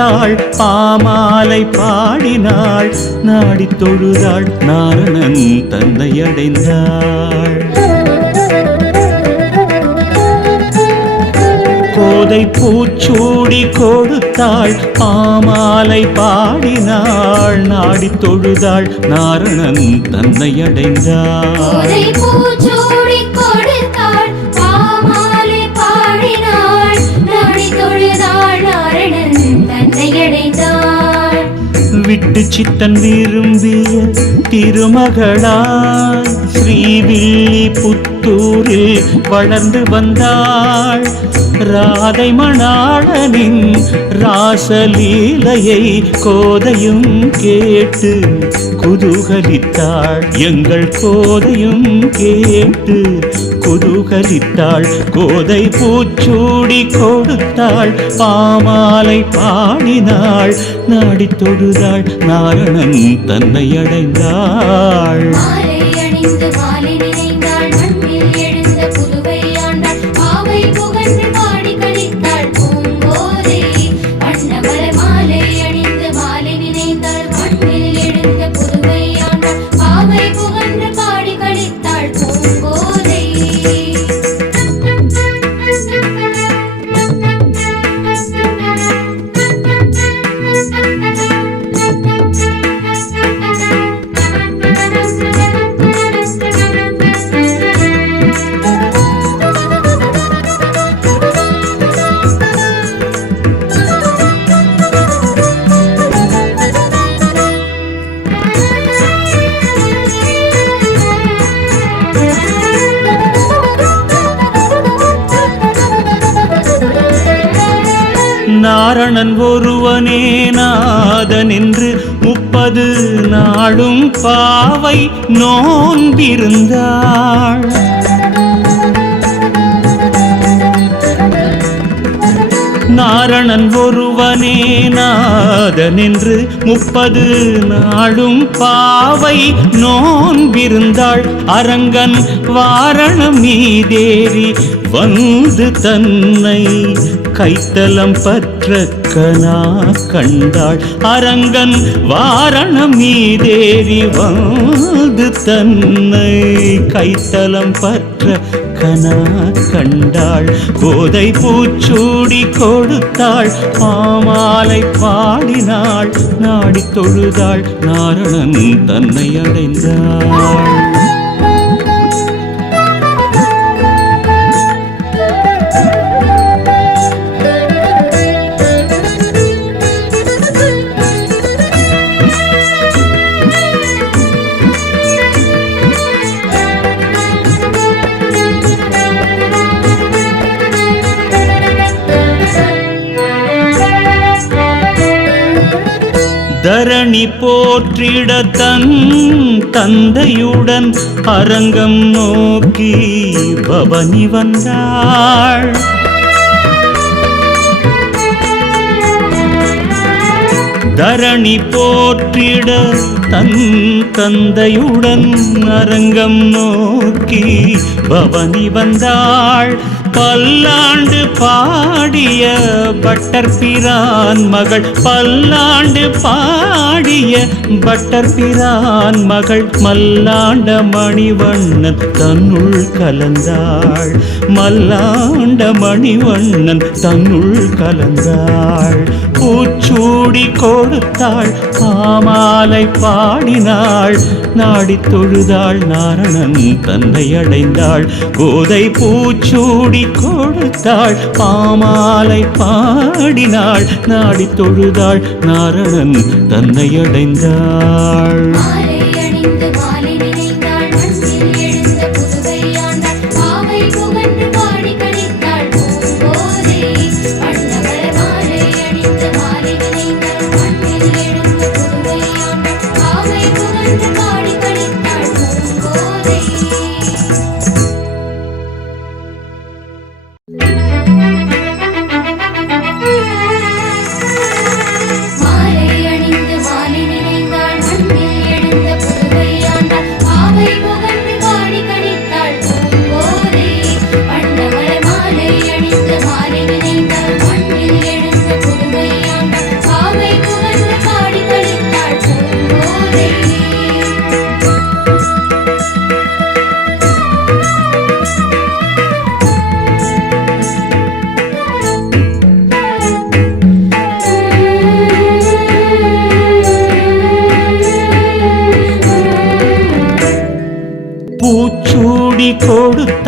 கொடுத்தாள் பாமாலை பாடினாள் நாடி தொழுதாள் நாரணன் தன்னை அடைந்தாள். கோதை பூச்சூடி கொடுத்தாள் பாமாலை பாடினாள் நாடி தொழுதாள் நாரணன் தன்னை அடைந்தாள். விட்டு சித்தன் விரும்பிய திருமகளாய் ஸ்ரீவில்லி புத்தூரில் வளர்ந்து வந்தாள். ராதை மணாளனின் ராசலீலையை கோதையும் கேட்டு குதூகலித்தாள். எங்கள் கோதையும் கேட்டு குதூகலித்தாள். கோதை பூச்சூடி கொடுத்தாள் பாமாலை பாடினாள் நாடி தொழுதாள் நாரணன் தன்னை அடைந்தாள். நாரணன் ஒருவனே நாதன் என்று 30 நாளும் பாவை நோன்பிருந்தாள். நாரணன் ஒருவனே நாதன் என்று 30 நாளும் பாவை நோன்பிருந்தாள். அரங்கன் வாரணம் மீதேறி வந்து தன்னை கைத்தலம் பற்ற கனா கண்டாள். அரங்கன் வாரணம் மீதேறி வந்து தன்னை கைத்தலம் பற்ற கனா கண்டாள். கோதை பூச்சூடி கொடுத்தாள் பாமாலை பாடினாள் நாடி தொழுதாள் நாரணன் தன்னை அடைந்தாள். தரணி போற்றிட தன் தந்தையுடன் அரங்கம் நோக்கி பவனி வந்தாள். தரணி போற்றிட தன் தந்தையுடன் அரங்கம் நோக்கி பவனி வந்தாள். பல்லாண்டு பாடிய பட்டர் பிரான் மகள் பல்லாண்டு பாடிய பட்டர் பிரான் மகள் மல்லாண்ட மணிவண்ணன் தன்னுள் கலந்தாள். மல்லாண்ட மணிவண்ணன் தன்னுள் கலந்தாள். பூச்சூடி கொடுத்தாள் பாமாலை பாடினாள் நாடி தொழுதாள் நாரணன் தன்னை அடைந்தாள். கோதை பூச்சூடி கொடுத்தாள் பாமாலை பாடினாள் நாடி தொழுதாள் நாரணன் தன்னை அடைந்தாள்.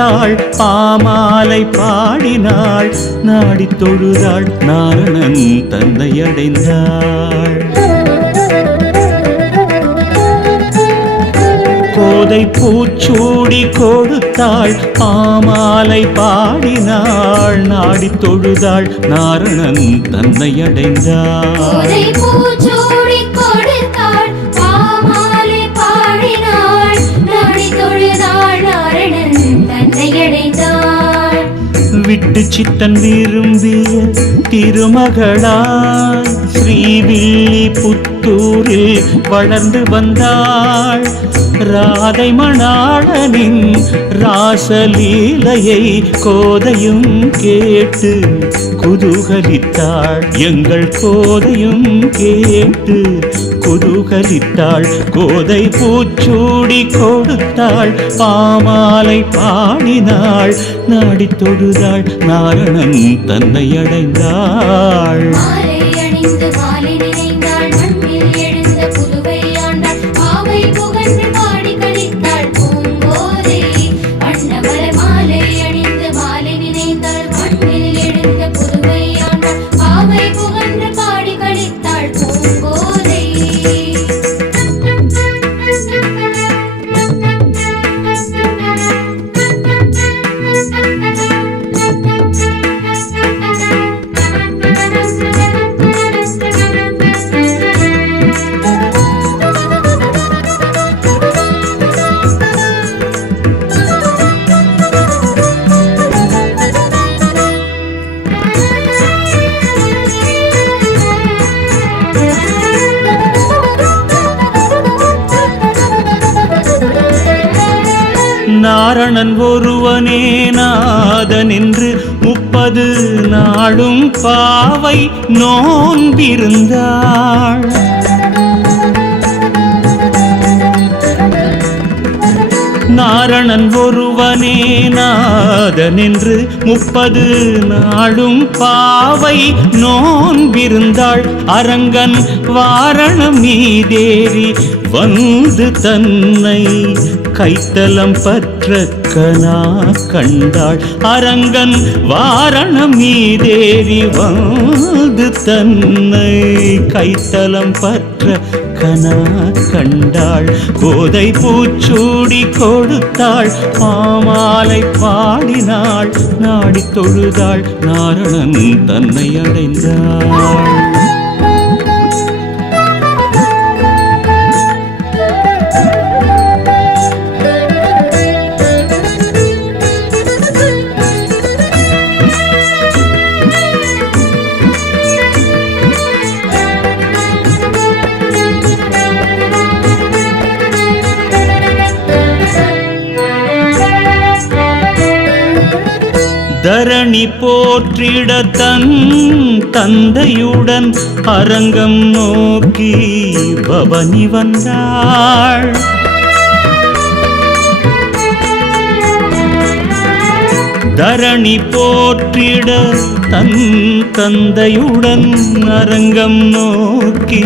கொடுத்தாள் பாமாலை பாடினாள் நாடித் தொழுதாள் நாரணன் தன்னை அடைந்தாள். கோதை பூச்சூடி கொடுத்தாள் பாமாலை பாடினாள் நாடித் தொழுதாள் நாரணன் தன்னை அடைந்தாள். விட்டு சித்தன் விரும்பிய திருமகளாய் ஸ்ரீவில்லி புத்தூரில் வளர்ந்து வந்தாள். ராதை மணாளனின் ராசலீலையை கோதையும் கேட்டு குதூகலித்தாள். எங்கள் கோதையும் கேட்டு குதூகலித்தாள். கோதை பூச்சூடி கொடுத்தாள் பாமாலை பாடினாள் நாடித் தொழுதாள் நாரணன் தன்னை அடைந்தாள். நாரணன் ஒருவனே நாதன் என்று 30 நாளும் பாவை நோன்பிருந்தாள். நாரணன் ஒருவனே நாதன் என்று 30 நாளும் பாவை நோன்பிருந்தாள். அரங்கன் வாரணம் மீதேறி வந்து தன்னை கைத்தலம் பற்ற கனா கண்டாள். அரங்கன் வாரணம் மீதேறி வந்து தன்னை கைத்தலம் பற்ற கனா கண்டாள். கோதை பூச்சூடி கொடுத்தாள் பாமாலை பாடினாள் நாடித் தொழுதாள் நாரணன் தன்னை அடைந்தாள். தரணி போற்றிட தன் தந்தையுடன் அரங்கம் நோக்கி பவனி வந்தாள். தரணி போற்றிட தன் தந்தையுடன் அரங்கம் நோக்கி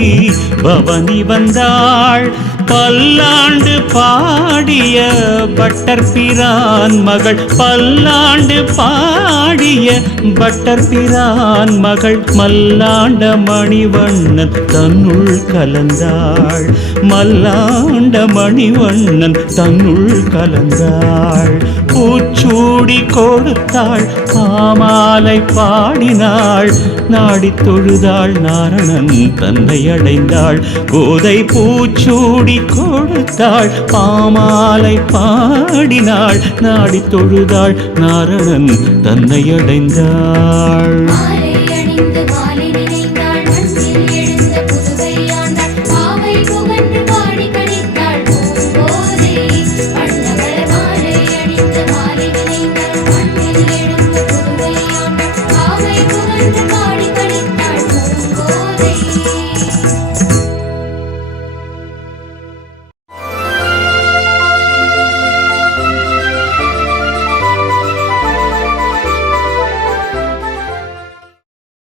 பவனி வந்தாள். பல்லாண்டு பாடிய பட்டர் பிரான் மகள் பல்லாண்டு பாடிய பட்டர் பிரான் மகள் மல்லாண்ட மணிவண்ணன் தன்னுள் கலந்தாள். மல்லாண்ட மணிவண்ணன் தன்னுள் கலந்தாள். பூச்சூடி கொடுத்தாள் பாமாலை பாடினாள் நாடித் தொழுதாள் நாரணன் தன்னை அடைந்தாள். கோதை பூச்சூடி கொடுத்தாள் பாமாலை பாடினாள் நாடித் தொழுதாள் நாரணன் தன்னை அடைந்தாள்.